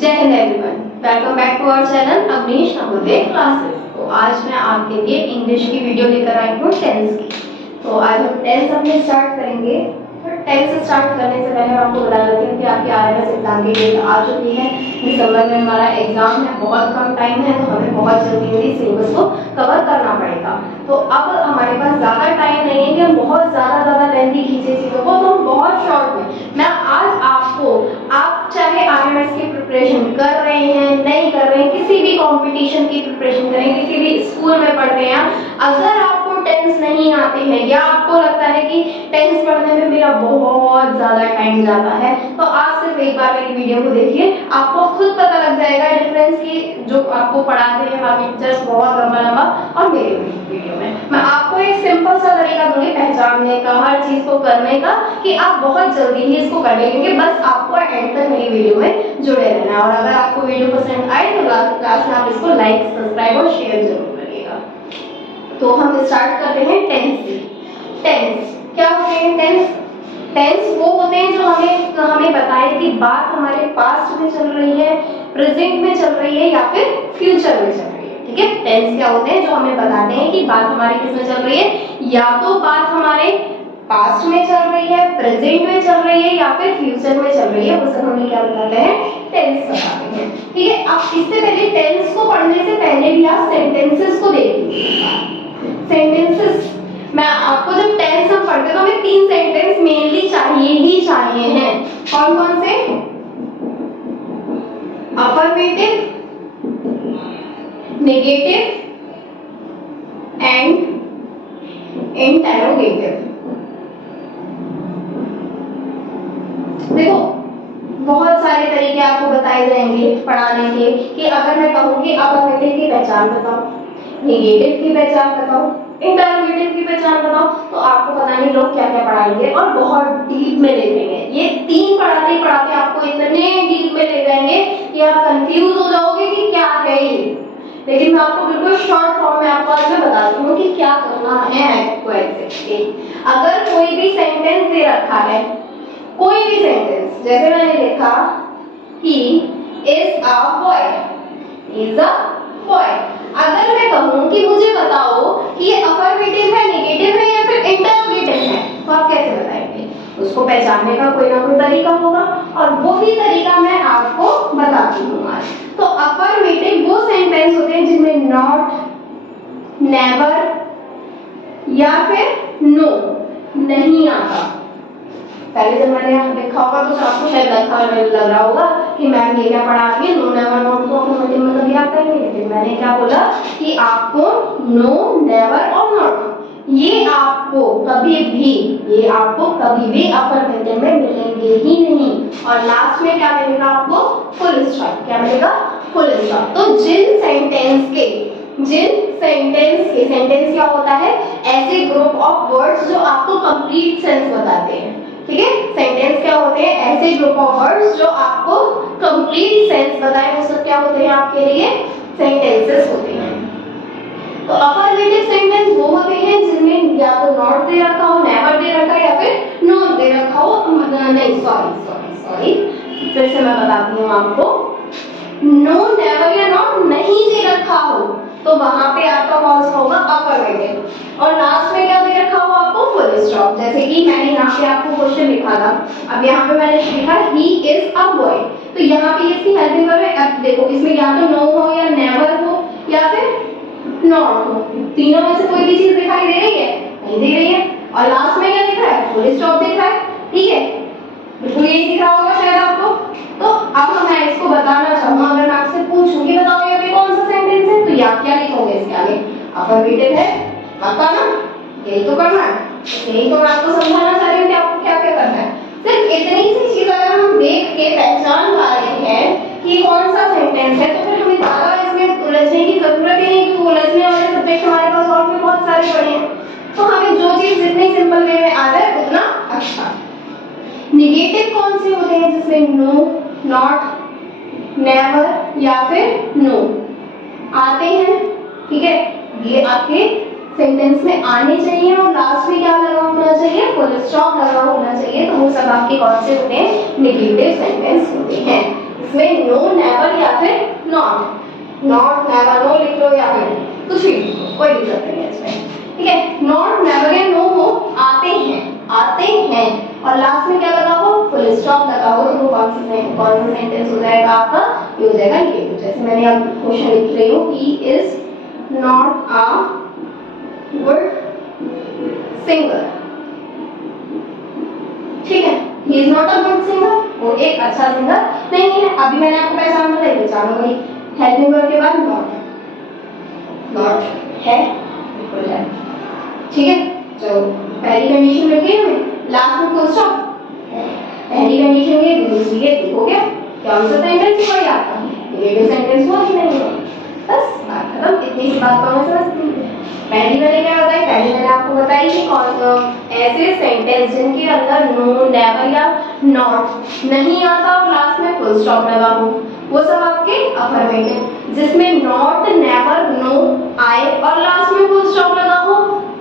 जय हिंद everyone, welcome back to our channel Avnish Navodaya classes. तो आज मैं आपके लिए इंग्लिश की वीडियो लेकर आई हूँ टेंस की। तो आज हम टेंस अपने स्टार्ट करेंगे। तो टेंस स्टार्ट करने से पहले मैं आपको बता देती हूँ कि आपकी आईएलटीएस एग्जाम की डेट आ चुकी है। दिसंबर में हमारा एग्जाम है, बहुत कम टाइम है, तो हमें बहुत जल्दी सिलेबस को कवर करना पड़ेगा। तो अब हमारे पास ज्यादा टाइम नहीं है कि हम बहुत ज्यादा लेंथी खींचे चीजों को, तो हम बहुत शॉर्ट में मैं आज आपको, आप चाहे आईएमएस की प्रिपरेशन कर रहे हैं, नहीं कर रहे हैं, किसी भी कंपटीशन की प्रिपरेशन करें, किसी भी स्कूल में पढ़ रहे हैं, अगर आपको टेंस नहीं आते हैं या आपको लगता है कि टेंस पढ़ने में मेरा बहुत ज्यादा टाइम जाता है, तो आप सिर्फ एक बार मेरी वीडियो को देखिए, आपको खुद पता लग जाएगा डिफरेंस की। जो आपको पढ़ाते हैं बाकी टीचर्स बहुत लंबा और मेरे वीडियो में मैं आपको एक सिंपल सा तरीका दूंगी पहचानने का, हर चीज को करने का, कि आप बहुत जल्दी ही इसको कर लेंगे। बस आपको एंड तक मेरी वीडियो में जुड़े रहना है। और अगर आपको वीडियो पसंद आए तो क्लास में आप इसको लाइक, सब्सक्राइब और शेयर जरूर करिएगा। तो हम स्टार्ट करते हैं टेंस से। टेंस क्या होते हैं? टेंस वो होते हैं जो हमें बताए कि बात हमारे पास्ट में चल रही है, प्रेजेंट में चल रही है या फिर फ्यूचर में चल रही है। ठीक है, टेंस क्या होते हैं जो हमें बताते हैं कि बात हमारी किसमें चल रही है, या तो बात हमारे पास्ट में चल रही है, प्रेजेंट में चल रही है या फिर फ्यूचर में चल रही है। वो सब हमें क्या बताते हैं? टेंस बताते हैं। ठीक है, अब इससे पहले टेंस को पढ़ने से पहले भी आप सेंटेंसेस को देखिए। सेंटेंसेस मैं आपको, जब टेंस हम पढ़ते तो हमें 3 सेंटेंस मेनली चाहिए हैं। कौन कौन से? Affirmative, negative and interrogative. देखो बहुत सारे तरीके आपको बताए जाएंगे पढ़ाने के, कि अगर मैं कहूँ कि अफर्मेटिव की पहचान बताओ, नेगेटिव की पहचान बताओ, इंटरोगेटिव की पहचान बताओ, तो आपको पता नहीं लोग क्या क्या पढ़ाएंगे और बहुत डीप में ले जाएंगे। ये 3 पढ़ाते ही पढ़ाते आपको इतने डीप में ले जाएंगे कि आप कंफ्यूज हो जाओगे कि क्या है ये। लेकिन मैं आपको बिल्कुल शॉर्ट फॉर्म में आपको आज मैं बताती हूँ कि क्या करना है आपको एग्जैक्टली। अगर कोई भी सेंटेंस दे रखा है, कोई भी सेंटेंस, जैसे मैंने लिखा he is a boy, is a boy, अगर मैं कहूं कि मुझे बताओ कि ये अफर्मेटिव है, नेगेटिव है या फिर इंटरोगेटिव है, तो आप कैसे बताएंगे? उसको पहचानने का कोई ना कोई तरीका होगा, और वही तरीका मैं आपको बताती हूँ आज। तो अफर्मेटिव वो सेंटेंस होते हैं जिनमें नॉट, नेवर या फिर नो नहीं आता। पहले जब मैंने यहाँ लिखा होगा तो आपको शायद लग रहा होगा कि मैम ये क्या पढ़ा रही है, नो नेवर नॉट तो अफर्मेटिव में कभी आता ही नहीं। लेकिन मैंने क्या बोला कि आपको नो, नेवर और नॉट ये आपको कभी भी अफर्मेटिव में मिलेंगे ही नहीं। और लास्ट में क्या मिलेगा आपको? Full stop. क्या मिलेगा? Full stop. तो जिन सेंटेंस के सेंटेंस क्या होता है? ऐसे ग्रुप ऑफ वर्ड्स जो आपको कंप्लीट सेंस बताते हैं। ठीक है, सेंटेंस क्या होते हैं? ऐसे ग्रुप ऑफ वर्ड्स जो आपको कंप्लीट सेंस बताए, वो सब क्या होते हैं आपके लिए? सेंटेंसेस होते हैं। तो अफर्मेटिव सेंटेंस वो होते हैं जिनमें या तो नॉट दे रखा हो, नेवर दे रखा है या फिर नो दे रखा हो। नहीं, सॉरी, फिर से मैं बताती हूँ आपको। नो, नेवर या नॉट नहीं दे रखा हो तो वहां पे आपका कौन सा होगा? अफर्मेटिव। और लास्ट में क्या दे रखा हो आपको? Full stop. जैसे कि मैंने यहाँ पे आपको क्वेश्चन लिखा था, अब यहाँ पे मैंने लिखा ही इज अ बॉय, तो यहाँ पे इसकी हेल्पिंग वर्ब है। अब देखो इसमें या तो नो हो या नेवर हो या फिर नॉट हो, तीनों में से कोई भी चीज दिखाई दे रही है? नहीं दे रही है। और लास्ट में क्या दिख रहा है? फुल स्टॉप दिख रहा है। ठीक है, बिल्कुल यही दिख रहा होगा शायद आपको। तो अब मैं इसको बताना चाहूँ, अगर मैं आपसे पूछूं कि बताओ ये कौन सा सेंटेंस है, तो या क्या लिखोगे इसके आगे? अफर्मेटिव है, पक्का ना? यही तो करना है, यही तो मैं आपको समझाना चाह रही हूँ कि आपको क्या क्या करना है। सिर्फ इतनी सी चीज अगर हम देख के पहचान पा रहे हैं कि कौन सा सेंटेंस है, तो फिर हमें ज्यादा इसमें उलझने की जरूरत ही नहीं, क्योंकि उलझने वाले सब्जेक्ट हमारे पास और भी बहुत सारे पड़े हैं। तो हमें जो चीज जितनी सिंपल वे में आ जाए उतना अच्छा। नेगेटिव कौन से होते हैं? जिसमें नो, नॉट, नेवर या फिर नो आते हैं। ठीक है, ये आपके सेंटेंस में आने चाहिए और लास्ट में क्या लगा होना चाहिए? फुल स्टॉप लगा होना चाहिए। तो वो सब आपके कौन से होते हैं? नेगेटिव सेंटेंस होते हैं। इसमें नो, नेवर या फिर नॉट, नॉट, नेवर, नो लिख लो या फिर कुछ भी, कोई दिक्कत नहीं है इसमें, ठीक है। नॉट, नेवर या नो हो, आते हैं, आते हैं, और लास्ट में क्या लगा हो, फुल स्टॉप लगा हो, तो वो कौन सा सेंटेंस हो जाएगा आपका, ये हो जाएगा ये। जैसे मैंने अब क्वेश्चन लिख रही हूँ, he is not a good singer, ठीक है, he is not a good singer, वो एक अच्छा सिंगर नहीं है। अभी मैंने आपको पहचान बताई, पहचान गई, हेल्पिंग वर्ब के बाद नॉट, नॉट है, बिल्कुल है, ठीक है। तो पहली कंडीशन मिल गई हमें, लास्ट में फुल स्टॉप, पहली कंडीशन ये, दूसरी ये, हो गया, कौन सा सेंटेंस हुआ आपका, नेगेटिव सेंटेंस हुआ कि नहीं हुआ, बस बात खत्म। इतनी सी बात तो समझती है। पहली मैंने क्या बताई, पहले मैंने आपको बताई कि कौन ऐसे सेंटेंस जिनके अंदर नो, नेवर या नॉट नहीं आता और लास्ट में फुल स्टॉप लगा हो, वो सब आपके अफर्मेटिव। जिसमें नॉट, नेवर, नो आए और लास्ट में फुल स्टॉप लगा हो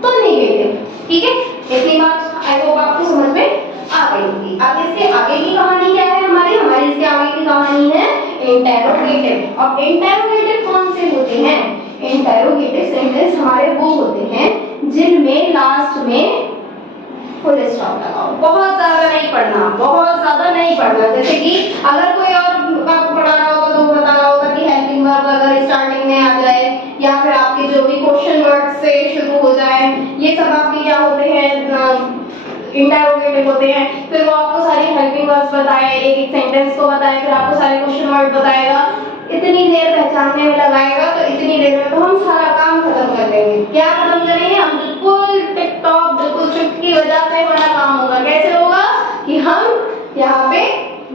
तो नेगेटिव, ठीक है। इतनी बात आई होप आपको समझ में आ गई होगी। अब इसके आगे की कहानी क्या है हमारी इसके आगे की कहानी है इंटेरोगेटिव। अब इंटेरोगेटिव कौन से होते हैं, इंटेरोगेटिव सेंटेंस हमारे वो होते हैं जिनमें लास्ट में फुल स्टॉप लगाओ। बहुत ज्यादा नहीं पढ़ना, बहुत ज्यादा नहीं पढ़ना। जैसे कि अगर कोई और आपको पढ़ा रहा होगा तो बता रहा होगा कि हेल्पिंग वर्ब अगर स्टार्टिंग में आ जाए या फिर आपके जो भी क्वेश्चन वर्ड से शुरू हो जाए, ये सब आपके क्या होते हैं, इंटेरोगेटिव होते हैं। फिर वो आपको सारी हेल्पिंग वर्ब्स बताए, एक एक सेंटेंस को बताए, फिर आपको सारे क्वेश्चन वर्ड बताएगा, इतनी देर पहचानने में लगाएगा, तो इतनी देर में तो हम सारा काम खत्म कर देंगे। क्या खत्म करेंगे हम, बिल्कुल टिकटॉक, बिल्कुल चुटकी बजाते बड़ा काम होगा। कैसे होगा कि हम यहाँ पे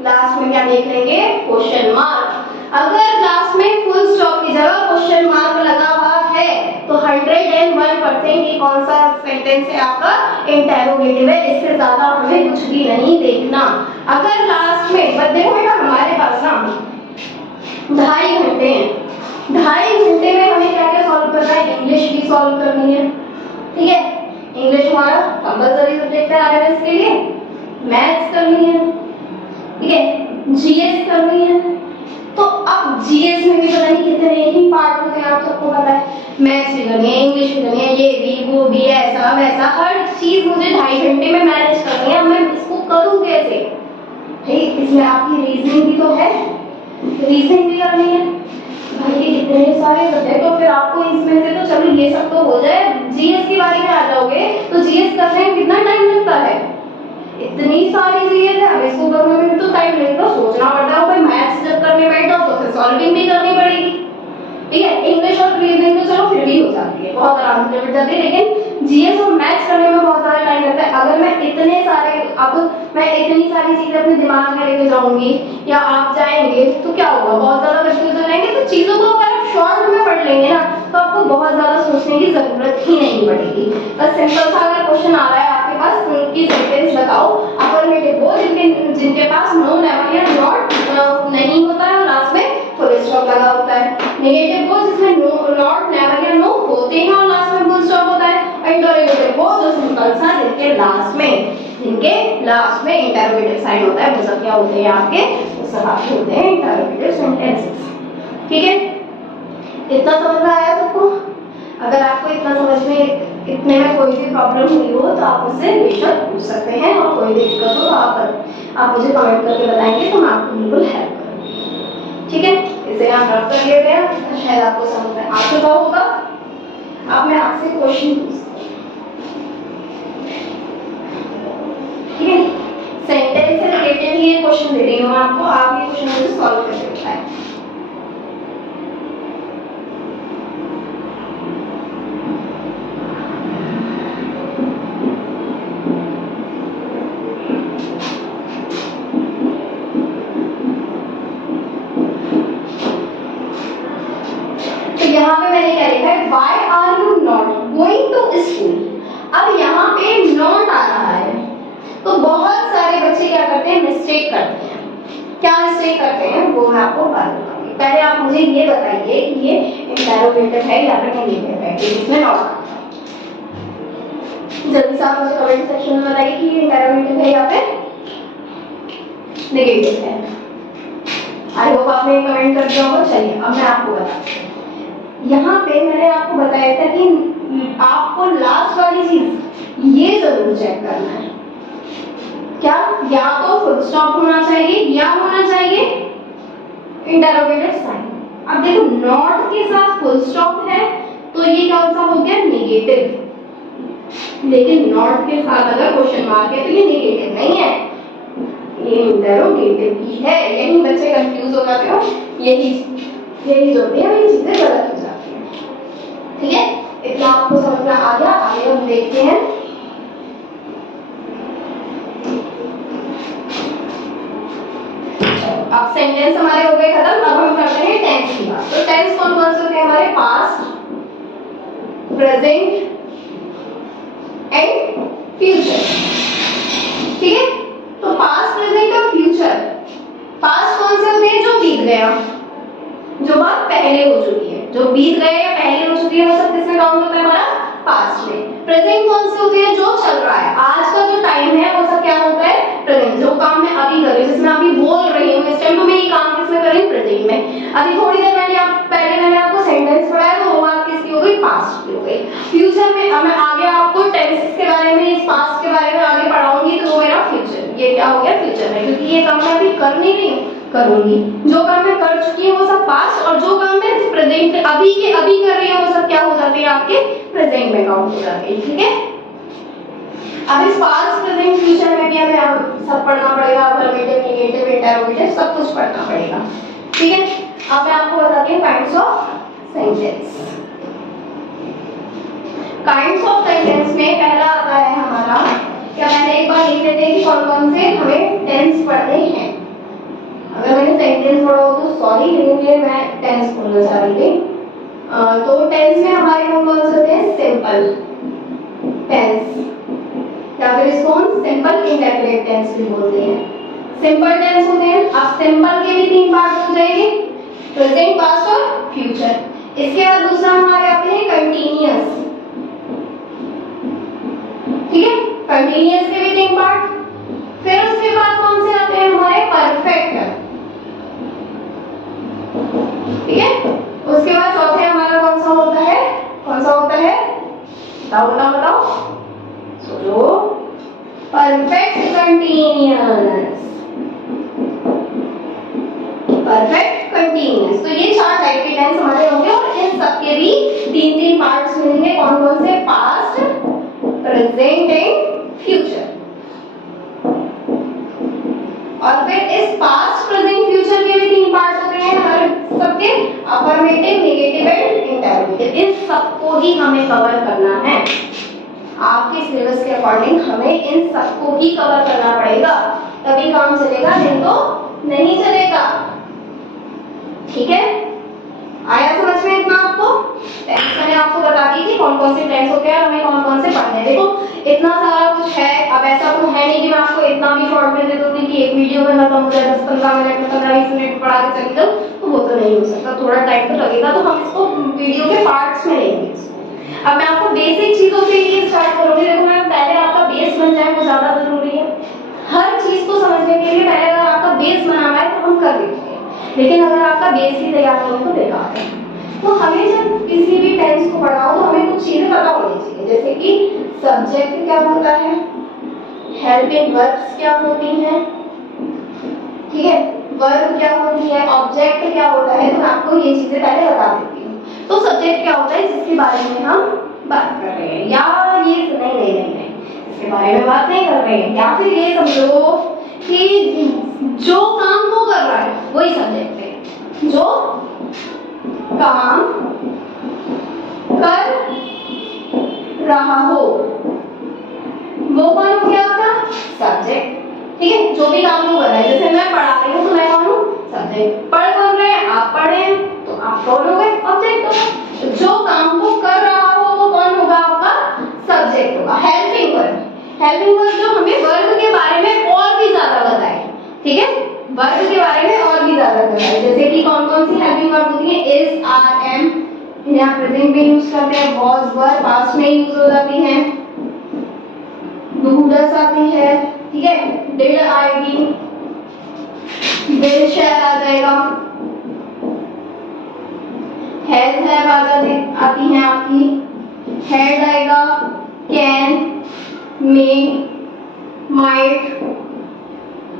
लास्ट में क्या देख लेंगे, क्वेश्चन मार्क। अगर लास्ट में फुल स्टॉप की जगह क्वेश्चन मार्क लगा हुआ है तो 101% ये कौन सा सेंटेंस है आपका, इंटेरोगेटिव है। इससे ज्यादा हमें कुछ भी नहीं देखना। अगर लास्ट में देखो बेटा, हमारे पास ना 2.5 घंटे हैं, 2.5 घंटे में हमें क्या क्या सॉल्व करना है, इंग्लिश भी सॉल्व करनी है, ठीक है। इंग्लिश हमारा कंपल्सरी सब्जेक्ट है आरएमएस के लिए, मैथ्स करनी है, ठीक है, जीएस करनी है। तो अब जीएस में भी पता नहीं कितने ही पार्ट होते हैं, आप सबको पता है। मैथ्स भी करनी है, इंग्लिश भी करनी है, ये भी वो भी, ऐसा वैसा हर चीज मुझे 2.5 घंटे में मैनेज करनी है। मैं इसको करूँ कैसे भाई, इसमें आपकी रीजनिंग भी तो है, रीजनिंग भी करनी है भाई, ये इतने सारे सब्जेक्ट। तो फिर आपको इसमें से तो चलो ये सब तो हो जाए, जीएस की बारी में आ जाओगे तो जीएस करने में कितना टाइम लगता है, इतनी सारी चीजें हैं, अब इसको करने में तो टाइम लगेगा, सोचना पड़ता है। भाई मैथ्स जब करने बैठो तो फिर सॉल्विंग भी करनी पड़ेगी, ठीक है। इंग्लिश और रीजनिंग तो चलो फिर भी हो जाती है, बहुत आराम से निपट जाती है, लेकिन जीएस और मैथ्स करने में बहुत सारा टाइम लगता है। अगर मैं इतने सारे मैं इतनी सारी चीजें अपने दिमाग में लेके जाऊंगी या आप जाएंगे तो क्या होगा, बहुत ज्यादा कंफ्यूज हो जाएंगे। तो चीजों को अगर आप शॉर्ट में पढ़ लेंगे ना तो आपको बहुत ज्यादा सोचने की जरूरत ही नहीं पड़ेगी। बस सिंपल सा अगर क्वेश्चन आ रहा है आपके पास, उनकी सेंटेंस बताओ। अफर्मेटिव वो जिनके पास नो, नेवर या नॉट नहीं होता है और लास्ट में फुल स्टॉप लगा होता है। नेगेटिव वो जिसमें नो, नॉट, नेवर या नो होते हैं और लास्ट में फुल स्टॉप होता है। इंटरोगेटिव वो जो सिंपल सा जिनके लास्ट में इंटरोगेटिव साइन होता है, वो सब क्या होते हैं आपके, वो सब आपके होते हैं इंटरोगेटिव सेंटेंसेस, ठीक है। इतना समझ में आया सबको? अगर आपको इतना समझ में, इतने में कोई भी प्रॉब्लम हुई हो तो आप मुझसे बेशक पूछ सकते हैं, और कोई भी दिक्कत हो तो आप मुझे कमेंट करके बताएंगे तो मैं आपको बिल्कुल हेल्प करूंगी, ठीक है। इसे यहाँ ड्रॉप कर लिए गए, शायद आपको समझ में आ चुका होगा। अब मैं आपसे क्वेश्चन पूछती हूँ, ठीक है। सेंटेंस से रिलेटेड ये क्वेश्चन दे रही हूँ आपको, आप ये क्वेश्चन मुझे सॉल्व करके बताएं। यहाँ पे मैंने क्या लिखा है, why are you not going to school? अब यहाँ पे not आ रहा है तो बहुत सारे बच्चे क्या करते हैं, मिस्टेक करते हैं। क्या मिस्टेक करते हैं वो मैं आपको बता दूंगी। पहले आप मुझे ये बताइए कि ये इंटरोगेटिव है या फिर नेगेटिव है, इसमें not। जल्दी से आप मुझे कमेंट सेक्शन में बताइए कि ये इंटरोगेटिव है या फिर नेगेटिव है। आई होप आपने कमेंट कर दिया होगा। चलिए अब मैं आपको बताती हूँ। यहाँ पे मैंने आपको बताया था कि आपको लास्ट वाली चीज ये जरूर चेक करना है, क्या या तो फुल स्टॉप होना चाहिए या होना चाहिए इंटरोगेटिव साइन। अब देखो नॉट के साथ फुल स्टॉप है तो ये कौन सा हो गया, नेगेटिव। लेकिन नॉट के साथ अगर क्वेश्चन मार्क है तो ये नेगेटिव नहीं है, ये इंटरोगेटिव भी है। यही बच्चे कंफ्यूज हो जाते हो, यही जो होती है ये चीजें गलत हो जाती हैं। ठीक है, इतना आपको समझ में आ गया। आगे हम देखते हैं अब सेंटेंस हमारे हो गए खत्म। अब हम करते हैं टेंस की बात। तो टेंस कौन कौन से होते हैं हमारे, पास्ट, प्रेजेंट एंड फ्यूचर। ठीक है, तो पास्ट, प्रेजेंट और फ्यूचर। पास्ट कौन से होते हैं, जो बीत गया, जो बात पहले हो चुकी है, जो बीत गया या पहले हो चुकी है वो सब किसमें काउंट होता है हमारा, पास्ट में। प्रेजेंट कौन से होते हैं, जो चल रहा है, आज का जो टाइम है वो सब क्या होता है, प्रेजेंट। जो काम मैं अभी कर रही हूँ, जिसमें अभी बोल रही हूँ, इस टाइम तो मैं ये काम किसमें कर रही हूँ, प्रेजेंट में। अभी थोड़ी देर पहले मैंने आपको सेंटेंस पढ़ाया तो वो बात किसकी हो गई, पास्ट की हो गई। फ्यूचर में अब मैं आगे आपको टेंसेस के बारे में, इस पास्ट के बारे में आगे पढ़ाऊंगी तो वो मेरा फ्यूचर, ये क्या हो गया फ्यूचर में, क्योंकि ये काम मैं अभी कर नहीं रही हूँ, करूंगी। जो काम मैं कर चुकी हूँ वो सब पास्ट, और जो काम मैं प्रेजेंट अभी के अभी कर रही हूँ वो सब क्या हो जाते हैं, आपके प्रेजेंट में काउंट हो जाते हैं। ठीक है, अब इस पास्ट, प्रेजेंट, फ्यूचर में भी हमें सब पढ़ना पड़ेगा, अफर्मेटिव, नेगेटिव, इंटरोगेटिव सब कुछ पढ़ना पड़ेगा। ठीक है, अब मैं आपको बताती हूँ kinds of sentence. Kinds of sentence में पहला आता है हमारा, क्या मैंने एक बार लिख लेते हैं कि कौन कौन से हमें टेंस पढ़ने हैं। अगर मैंने सेंटेंस पढ़ा हो तो सॉरी, लेकिन मैं टेंस बोलना चाह रही थी। तो टेंस में हमारे कौन कौन से होते हैं, सिंपल टेंस, या फिर इसको हम सिंपल इंडेफिनिट टेंस भी बोलते हैं। सिंपल टेंस होते हैं। अब सिंपल के भी 3 पार्ट हो जाएंगे, प्रेजेंट, पास्ट और फ्यूचर। इसके बाद दूसरा हमारे आते हैं कंटीन्यूअस। ठीक है, कंटीन्यूअस के भी 3 पार्ट। फिर उसके बाद कौन से आते हैं हमारे, परफेक्ट। ठीक है, उसके बाद चौथे हमारा कौन सा होता है, बताओ सोचो, परफेक्ट कंटीन्यूअस। Perfect continuous. तो ये 4 टाइप के टेंस हमारे होंगे और इन सबके भी 3 पार्ट्स मिलेंगे। कौन कौन से, पास्ट, प्रेजेंट एंड फ्यूचर। और फिर इस पास्ट, प्रेजेंट, फ्यूचर के भी 3 पार्ट्स होते हैं हमारे सबके, अफर्मेटिव, नेगेटिव एंड इंटरोगेटिव। इन सबको ही हमें कवर करना है। आपके सिलेबस के अकॉर्डिंग हमें इन सबको ही कवर करना पड़ेगा, तभी काम चलेगा, नहीं तो नहीं चलेगा। ठीक है, आया समझ में इतना आपको? टेंस मैंने आपको बता दी थी कौन कौन से टेंस होते हैं और हमें कौन कौन से पढ़ने हैं। देखो इतना सारा कुछ है, अब ऐसा तो है नहीं कि मैं आपको इतना भी शॉर्ट में दे दूंगी कि एक वीडियो में खत्म हो जाए, 10-15 मिनट में, 15-20 मिनट पढ़ा के चली जाऊं, तो वो तो नहीं हो सकता, थोड़ा टाइम तो लगेगा। तो हम इसको वीडियो के पार्ट्स में लेंगे। अब मैं आपको बेसिक चीजों से ही स्टार्ट करूंगी। देखो मैम, पहले आपका बेस बन जाए वो ज्यादा जरूरी है। हर चीज को समझने के लिए पहले अगर आपका बेस बनाना है तो हम कर लेंगे, लेकिन अगर आपका बेस ही तैयार नहीं तो बेकार है। तो हमें जब किसी भी टेंस को पढ़ाओ तो हमें कुछ चीजें पता होनी चाहिए, जैसे कि सब्जेक्ट क्या होता है, हेल्पिंग वर्ब्स क्या होती हैं, ठीक है, वर्ब क्या होती है, ऑब्जेक्ट क्या होता है। तो मैं आपको ये चीजें पहले बता देती हूँ। तो सब्जेक्ट क्या होता है, जिसके बारे में हम बात कर रहे हैं, या ये नहीं इसके बारे में बात नहीं कर रहे हैं, या फिर ये समझो कि जो काम वो कर रहा है वही सब्जेक्ट है। जो काम कर रहा हो वो कौन हो गया आपका, सब्जेक्ट। ठीक है, जो भी काम वो कर रहा है, जैसे मैं पढ़ा रही हूँ तो मैं कौन हूँ, सब्जेक्ट। पढ़ कौन रहे हैं, आप पढ़े तो आप कौन हो गए, ऑब्जेक्ट हो गए। जो काम को कर रहा हो वो कौन होगा, आपका सब्जेक्ट होगा। हेल्पिंग वर्ब जो हमें वर्ब के बारे में और भी ज्यादा बताए। ठीक है, वर्ब के बारे में और भी ज्यादा बताए, जैसे कि कौन कौन सी हेल्पिंग वर्ब होती है, इज, आर, एम, यहाँ प्रेजेंट में यूज करते हैं, वाज, वर पास्ट में यूज हो जाती है, डू, डस आती है। ठीक है, डिड, आईडी, विल शैल आ जाएगा, हैज हैव आती हैं आपकी, हैड आएगा, कैन, मे, माइट,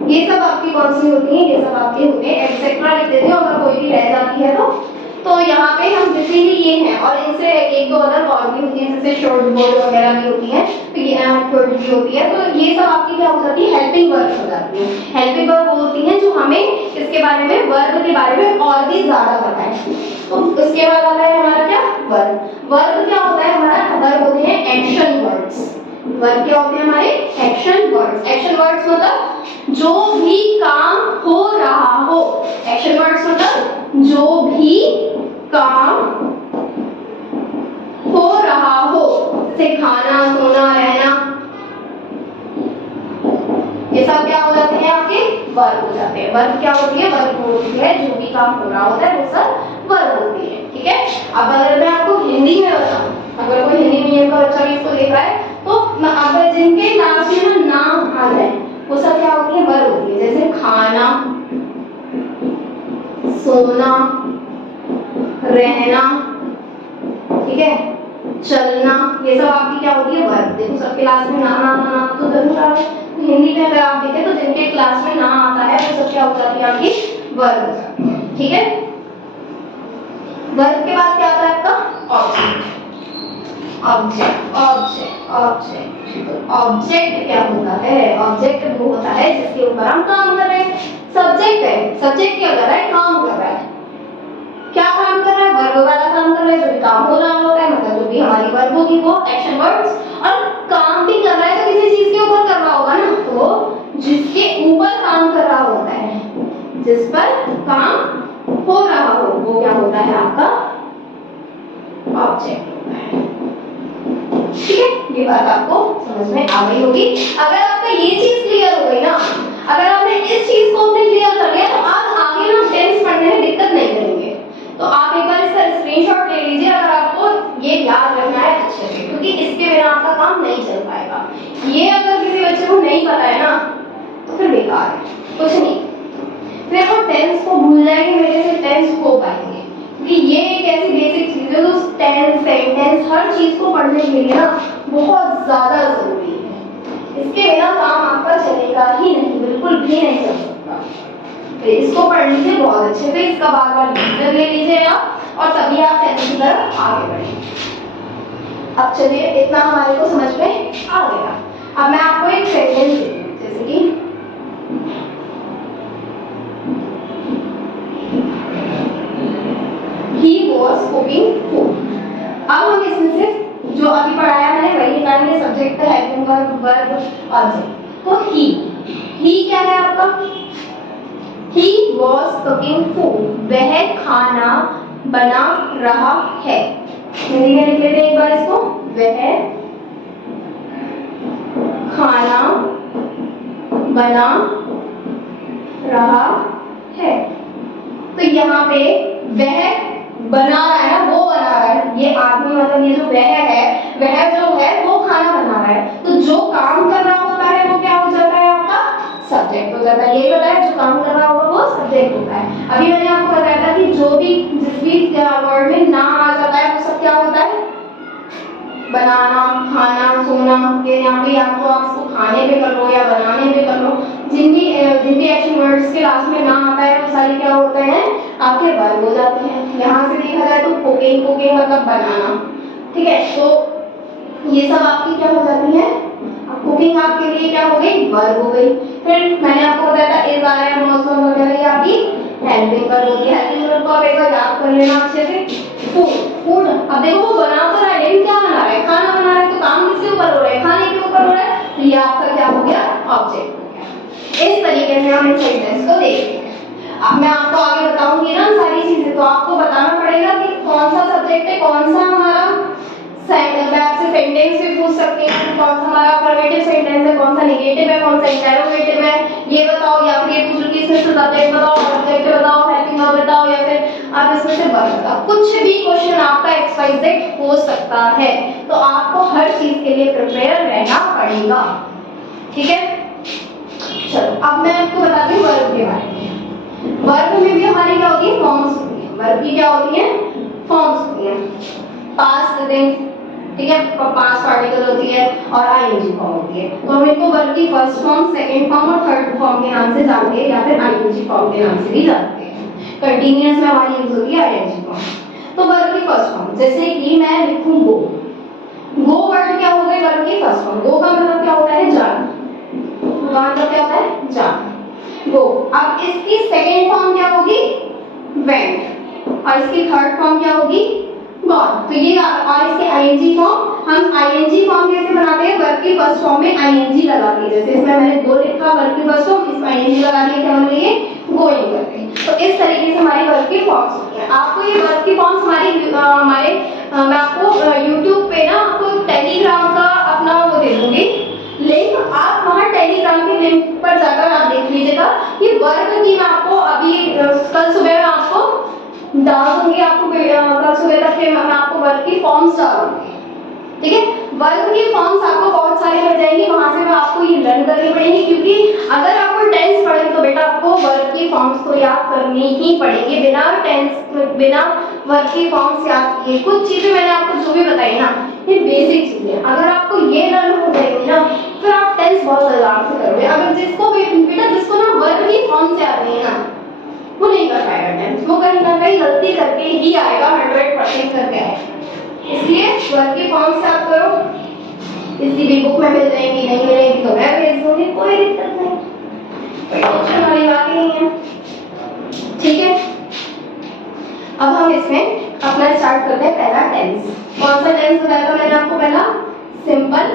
ये सब आपकी कौन सी होती है, ये सब आपके होते हैं। एक्सेट्रा लिख देते हो अगर कोई भी रह जाती है तो यहाँ पे हम बेसिकली ये हैं, और इनसे एक दो अदर और भी होती है जैसे शॉर्ट वर्ड वगैरह भी होती है, तो ये शॉर्ट भी होती है, तो ये सब आपकी क्या हो जाती है, हेल्पिंग वर्ब हो जाती है। हेल्पिंग वर्ब वो होती है जो हमें इसके बारे में, वर्ब के बारे में और भी ज्यादा पता है। तो उसके बाद आता है हमारा क्या, वर्ब। वर्ब क्या होता है हमारा, वर्ब होते हैं एक्शन वर्ड्स। वर्ब क्या होते हैं हमारे, एक्शन वर्ड्स। एक्शन वर्ड्स मतलब जो भी काम हो रहा हो, एक्शन वर्ड्स मतलब जो भी काम हो रहा हो, जैसे खाना, सोना, रहना, ये सब क्या हो जाते हैं आपके, वर्ब हो जाते हैं। वर्ब क्या होती है, वर्ब होती है जो भी काम हो रहा होता है वो सब वर्ब होती है। ठीक है, अब अगर मैं आपको हिंदी में बताऊं, अगर कोई हिंदी मीडियम का बच्चा भी इसको देख रहा है, तो अगर जिनके क्लास में नाम आ जाए वो सब क्या होती है, वर्ब होती है। जैसे खाना, सोना, रहना, ठीक है, चलना, ये सब आपकी क्या होती है, वर्ब। देखो सब क्लास में नाम तो जरूर आ रहा है, तो हिंदी में अगर आप देखें तो जिनके क्लास में नाम आता है वो सब क्या हो जाती है आपकी, वर्ब हो जाती है। ठीक है, वर्ब के बाद क्या आता है आपका, object. Object object object object क्या होता है, ऑब्जेक्ट वो होता है जिसके ऊपर हम काम कर रहे हैं। सब्जेक्ट है, सब्जेक्ट क्या कर रहा है, काम कर रहा है। क्या काम कर रहा है, वर्ब वाला काम कर रहा है, जो भी काम हो रहा होता है, मतलब जो भी हमारी वर्ब होगी वो एक्शन वर्ड्स, और काम भी कर रहा है तो किसी चीज के ऊपर कर रहा होगा ना, तो जिसके ऊपर काम कर रहा होता है, जिस पर काम हो रहा हो, वो क्या होता है आपका, ऑब्जेक्ट होता है। ठीक है, ये बात आपको समझ में आ गई होगी। अगर आपका ये चीज क्लियर हो गई ना, अगर आपने इस चीज को अपने क्लियर कर लिया, तो आप आगे ना टेंस पढ़ने में दिक्कत नहीं करेंगे। तो आप एक बार इसका स्क्रीनशॉट ले लीजिए अगर आपको ये याद रखना है अच्छे से, क्योंकि इसके बिना आपका काम नहीं चल पाएगा। ये अगर किसी बच्चे को नहीं पता है ना, तो फिर बेकार है, कुछ नहीं, फिर वो टेंस को भूल जाएंगे, मेरे से टेंस हो पाएंगे। कि ये एक ऐसी बेसिक चीज है जो टेंस, सेंटेंस, हर चीज को पढ़ने के लिए ना बहुत ज्यादा जरूरी है। इसके बिना काम आपका चलेगा ही नहीं, बिल्कुल भी नहीं चल सकता। तो इसको पढ़ लीजिए बहुत अच्छे से, इसका बार बार रिवीजन ले लीजिए आप, और तभी आप टेंस की तरफ आगे बढ़ेंगे। अब चलिए, इतना हमारे को समझ में आ गया। अब मैं आपको एक सेंटेंस देती हूँ, जैसे कि He was cooking food। अब हम इसमें से जो अभी पढ़ाया मैंने वही निकालेंगे, सब्जेक्ट का हेल्पिंग वर्ब, वर्ब, ऑब्जेक्ट। तो he क्या है आपका, he was cooking food, वह खाना बना रहा है। हिंदी में लिख लेते हैं एक बार इसको, वह खाना बना रहा है। तो यहाँ पे वह बना रहा है ना, वो बना रहा है, ये आदमी मतलब ये जो वह जो है वो खाना बना रहा है। तो जो काम कर रहा होता है वो क्या हो जाता है आपका, सब्जेक्ट हो जाता है। यही बताया, जो काम कर रहा होगा वो सब्जेक्ट होता है। अभी मैंने आपको बताया था कि जो भी जिस भी वर्ड में नाम आ जाता है वो सब क्या होता है, बनाना, खाना, सोना। ये यहाँ पे आप तो आप इसको खाने पे कर लो या बनाने पे कर लो, जिन भी एक्शन वर्ड्स के लास्ट में नाम आता है वो सारे क्या होते हैं, आपके वर्ब हो जाते हैं। यहाँ से देखा जाए तो कुकिंग, कुकिंग मतलब बनाना, ठीक है। तो ये सब आपकी क्या हो जाती है, कुकिंग आपके लिए क्या हो गई, वर्ब हो गई। फिर मैंने आपको बताया था इज, आर, एम, मौसम वगैरह ये आपकी हेल्पिंग वर्ब होती है। हेल्पिंग वर्ब को आप एक बार याद कर लेना अच्छे से। फूड, फूड, अब देखो वो बना तो रहा है, लेकिन क्या बना रहा है, खाना बना रहा है। तो काम किसके ऊपर हो रहा है, खाने के ऊपर हो रहा है। तो ये आपका क्या हो गया, ऑब्जेक्ट हो गया। इस तरीके से हम इस सेंटेंस को देखते हैं। अब मैं आपको आगे बताऊंगी ना सारी चीजें, तो आपको बताना पड़ेगा कि कौन सा सब्जेक्ट है, कौन सा हमारा आपसे सेंटेंस भी पूछ सकते हैं, कौन सा हमारा अफर्मेटिव सेंटेंस है, कौन सा नेगेटिव है, कौन सा इंटरोगेटिव है, ये बताओ। या फिर ये पूछ लो कि इसमें से सब्जेक्ट बताओ, ऑब्जेक्ट बताओ, हेल्पिंग वर्ब बताओ, या फिर आप इसमें से वर्ब बताओ। कुछ भी क्वेश्चन आपका XYZ हो सकता है, तो आपको हर चीज के लिए प्रिपेयर रहना पड़ेगा। ठीक है, चलो अब मैं आपको बताती हूँ वर्ब के बारे में। वर्ब में भी हमारी क्या होती है, फॉर्म्स होती है। वर्ब की क्या होती है, फॉर्म्स होती है। पास्ट प्रेजेंट, ठीक है, पास्ट पार्टिकल होती है और आईएनजी फॉर्म होती है। तो हम इनको वर्ब की फर्स्ट फॉर्म, सेकंड फॉर्म और थर्ड फॉर्म के नाम से जानते हैं, या फिर आईएनजी फॉर्म के नाम से भी जानते हैं। कंटीन्यूअस में हमारी यूज होती है आईएनजी फॉर्म। तो वर्ब की फर्स्ट फॉर्म, जैसे कि मैं लिखूं गो, गो वर्ड क्या हो गई वर्ब की फर्स्ट फॉर्म। गो का मतलब क्या होता है, जाना। गो का मतलब क्या होता है, जाना, गो। अब इसकी सेकंड फॉर्म क्या होगी, वेंट, और इसकी थर्ड फॉर्म क्या होगी, गॉन। तो ये और इसके आईएनजी फॉर्म, हम आईएनजी फॉर्म कैसे बनाते हैं, वर्ब की फर्स्ट फॉर्म में आईएनजी लगा के, जैसे इसमें मैंने गो लिखा वर्ब की फर्स्ट फॉर्म, इसमें आईएनजी लगा दिया, क्या बन गई, गोइंग कर गई। तो इस तरीके से हमारी वर्ब की फॉर्म्स होती हैं। आपको ये वर्ब की फॉर्म्स हमारे मैं आपको YouTube पे ना आपको टेलीग्राम का अपना वो दे दूंगी लिंक, आप वहां टेलीग्राम के लिंक पर जाकर आप देख लीजिएगा। ये वर्ब की मैं आपको अभी कल सुबह में आपको डाल दूंगी, आपको कल सुबह तक मैं आपको वर्ब की फॉर्म्स डालूंगी, ठीक है। वर्ब की फॉर्म्स आपको बहुत सारी मिल जाएंगी, वहां से मैं आपको ये लर्न करनी पड़ेगी, क्योंकि अगर आपको टेंस पढ़े तो बेटा आपको वर्ब की फॉर्म्स तो याद करनी ही पड़ेगी। बिना वर्ब की फॉर्म्स याद किए कुछ चीजें मैंने आपको जो भी बताई ना, ये बेसिक चीजें, अगर आपको ये लर्न हो जाएगी ना, फिर आप टेंस बहुत आराम से करोगे। अगर जिसको ना वर्ब की फॉर्म्स याद नहीं है ना, वो नहीं कर पाएगा टेंस, वो कहीं ना कहीं गलती करके ही आएगा, 100% करके आएगा। इसलिए वर्ब की फॉर्म्स याद करो, किसी भी बुक में मिल जाएंगी, नहीं मिलेगी तो मैं भेज दूंगी, कोई दिक्कत नहीं, कोई टेंशन वाली बात ही नहीं है, ठीक है। अब हम इसमें अपना स्टार्ट करते हैं पहला टेंस। कौन सा टेंस बताया था मैंने आपको, पहला सिंपल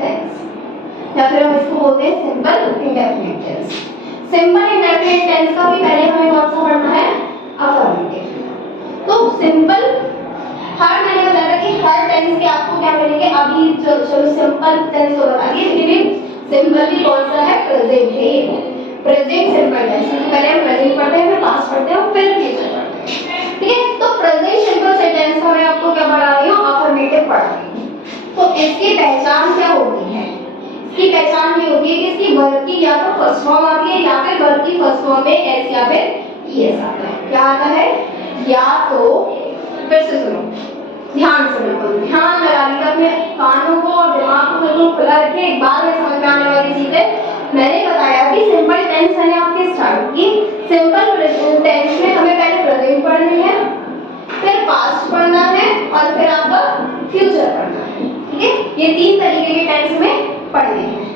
टेंस, या फिर हम इसको बोलते हैं simple indefinite tense. Simple indefinite tense का भी पहले हमें कौन सा पढ़ना है, अफर्मेटिव। तो सिंपल, हर मैंने बताया था कि हर टेंस के आपको क्या मिलेंगे, अभी चलो सिंपल टेंस को बता दिए, लेकिन सिंपल भी कौन सा है, प्रेजेंट है, प्रेजेंट सिंपल टेंस। पहले हम प्रेजेंट पढ़ते हैं, फिर पास्ट पढ़ते हैं, फिर फ्यूचर पढ़ते हैं, ठीक है। तो प्रेजेंट सिंपल टेंस का मैं आपको क्या पढ़ा रही हूँ, अफर्मेटिव पढ़ा रही हूँ। तो इसकी पहचान क्या होती है, इसकी पहचान ये होती है कि इसकी वर्ब की या तो फर्स्ट फॉर्म आती है, या फिर वर्ब की फर्स्ट फॉर्म में एस या फिर ईएस आता है। क्या आता है, या तो, फिर से सुनो ध्यान से, बिल्कुल ध्यान लगा लीजिए, अपने कानों को और दिमाग को बिल्कुल खुला रखिए, एक बार में समझ में आने वाली चीज है। मैंने बताया कि सिंपल टेंस मैंने आपके स्टार्ट की, सिंपल टेंस में हमें पहले प्रेजेंट पढ़नी है, फिर पास्ट पढ़ना है, और फिर आपका फ्यूचर पढ़ना है, ठीक है। ये तीन तरीके के टेंस में पढ़ने हैं,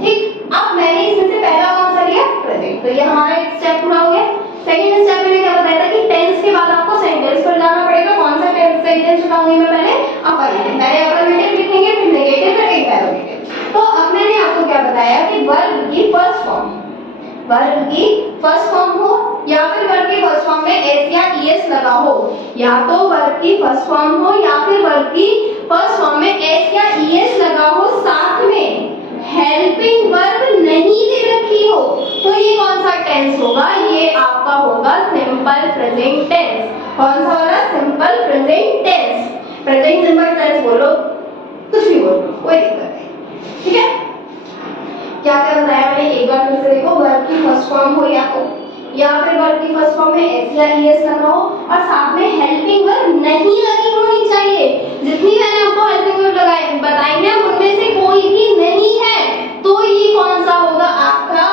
ठीक। अब मैंने इसमें से पहला कौन सा लिया, प्रेजेंट, तो ये हमारा एक स्टेप पूरा हो गया। सेकंड स्टेप में क्या बताया था कि टेंस के बाद आपको सेंटेंस पर जाना पड़ेगा। कौन सा सेंटेंस बताऊंगी मैं, पहले अफर्मेटिव, पहले अफर्मेटिव लिखेंगे, फिर नेगेटिव, फिर इंटरोगेटिव। तो अब मैंने आपको क्या बताया कि वर्ब की फर्स्ट फॉर्म, वर्ब की फर्स्ट फॉर्म हो, या फिर वर्ब की फर्स्ट फॉर्म में एस या ईएस लगा हो, या तो वर्ब की फर्स्ट फॉर्म हो या फिर वर्ब की फर्स्ट फॉर्म में एस या ईएस लगा हो, साथ में हेल्पिंग वर्ब नहीं दे रखी हो, तो ये कौन सा टेंस होगा, ये आपका होगा सिंपल प्रेजेंट टेंस। कौन सा होगा, simple present tense. Present simple tense बोलो, कुछ भी बोलो, कोई दिक्कत नहीं, ठीक है। क्या क्या बताया मैंने, एक बार फिर से देखो, वर्ब की फर्स्ट फॉर्म हो या फिर वर्ब की फर्स्ट फॉर्म में एस या ईएस लगा हो, और साथ में हेल्पिंग वर्ब नहीं लगी होनी चाहिए। जितनी मैंने आपको हेल्पिंग वर्ब बताई है, उनमें से कोई भी नहीं है, तो ये कौन सा होगा आपका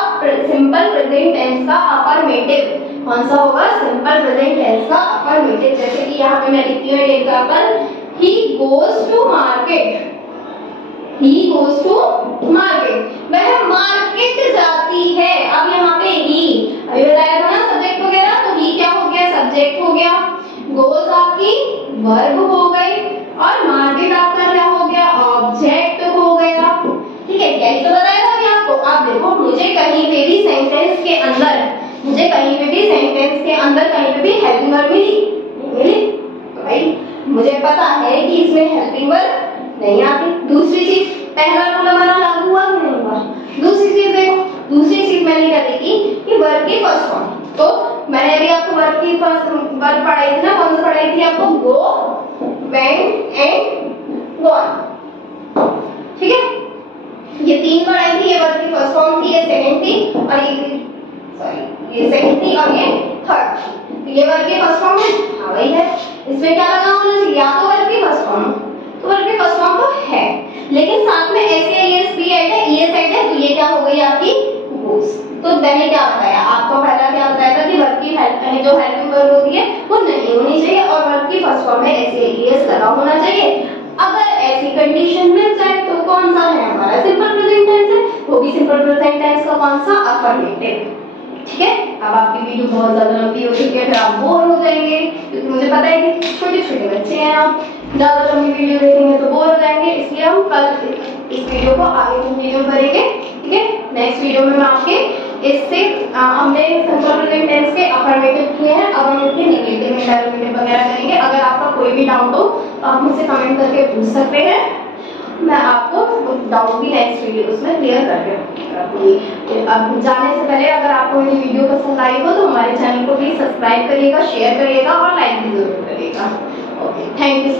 सिंपल प्रेजेंट टेंस का अफर्मेटिव। कौन सा होगा, सिंपल प्रेजेंट टेंस का अफर्मेटिव। जैसे कि यहाँ पे मैं लिखती हूँ example, he goes to market, he goes to market, वह मार्केट जाती है। अब यहाँ पे ही अभी बताया था ना सब्जेक्ट वगैरह, तो ही क्या हो गया, सब्जेक्ट हो गया, गोज आपकी वर्ब हो गई, और मार्केट आपका क्या हो गया, ऑब्जेक्ट हो गया, ठीक है। कैसे तो बताया था अभी आपको। आप देखो, मुझे कहीं पे भी सेंटेंस के अंदर, मुझे कहीं पे भी सेंटेंस के अंदर कहीं पे भी हेल्पिंग वर्ब मिली, तो भाई मुझे पता है कि इसमें हेल्पिंग वर्ब नहीं आती। दूसरी चीज, पहला रूल हमारा लागू हुआ कि नहीं हुआ। दूसरी चीज देखो, दूसरी चीज मैंने क्या देखी कि वर्ब की फर्स्ट फॉर्म, तो मैंने अभी आपको वर्ब की फर्स्ट वर्ब पढ़ाई थी ना, कौन सी पढ़ाई थी आपको, गो, वेंट एंड गॉन, ठीक है। ये 3 बार आई थी, ये वर्ब की फर्स्ट फॉर्म थी, ये सेकंड थी और ये सेकंड थी और ये थर्ड थी। तो ये वर्ब की फर्स्ट फॉर्म है, हाँ वही है। इसमें क्या लगा होना चाहिए, या तो वर्ब की फर्स्ट फॉर्म, तो वर्ब की फर्स्ट फॉर्म तो है, लेकिन साथ में ऐसे एस भी ऐड है, ईएस ऐड है, तो ये क्या हो गई आपकी गोस। तो मैंने क्या बताया आपको, पहला क्या बताया था कि वर्ब की हेल्प जो हेल्पिंग वर्ब होती है वो नहीं होनी चाहिए और वर्ब की फर्स्ट फॉर्म में ऐसे ईएस लगा होना चाहिए। अगर ऐसी कंडीशन मिल जाए तो कौन सा है हमारा सिंपल प्रेजेंट टेंस है, वो भी सिंपल प्रेजेंट टेंस का कौन सा, अफर्मेटिव। ठीक है, अब आपकी वीडियो बहुत ज्यादा लंबी हो चुकी है, फिर आप बोर हो जाएंगे, क्योंकि मुझे पता है कि छोटे छोटे बच्चे हैं, आप ज्यादा लंबी वीडियो देखेंगे तो बोर हो जाएंगे, इसलिए हम कल इस वीडियो को आगे कंटिन्यू करेंगे। ठीक है, नेक्स्ट वीडियो में मैं आपके इससे हमने सिंपल प्रेजेंट टेंस के अफर्मेटिव किए हैं, अब हम इसके नेगेटिव इंटरोगेटिव वगैरह करेंगे। अगर आपका कोई भी डाउट हो तो आप मुझसे कमेंट करके पूछ सकते हैं, मैं आपको डाउट भी नेक्स्ट वीडियो में क्लियर करके रखूंगी। अब जाने से पहले अगर आपको मेरी वीडियो पसंद आई हो तो हमारे चैनल को प्लीज सब्सक्राइब करिएगा, शेयर करिएगा और लाइक भी जरूर करिएगा। Okay, thank you.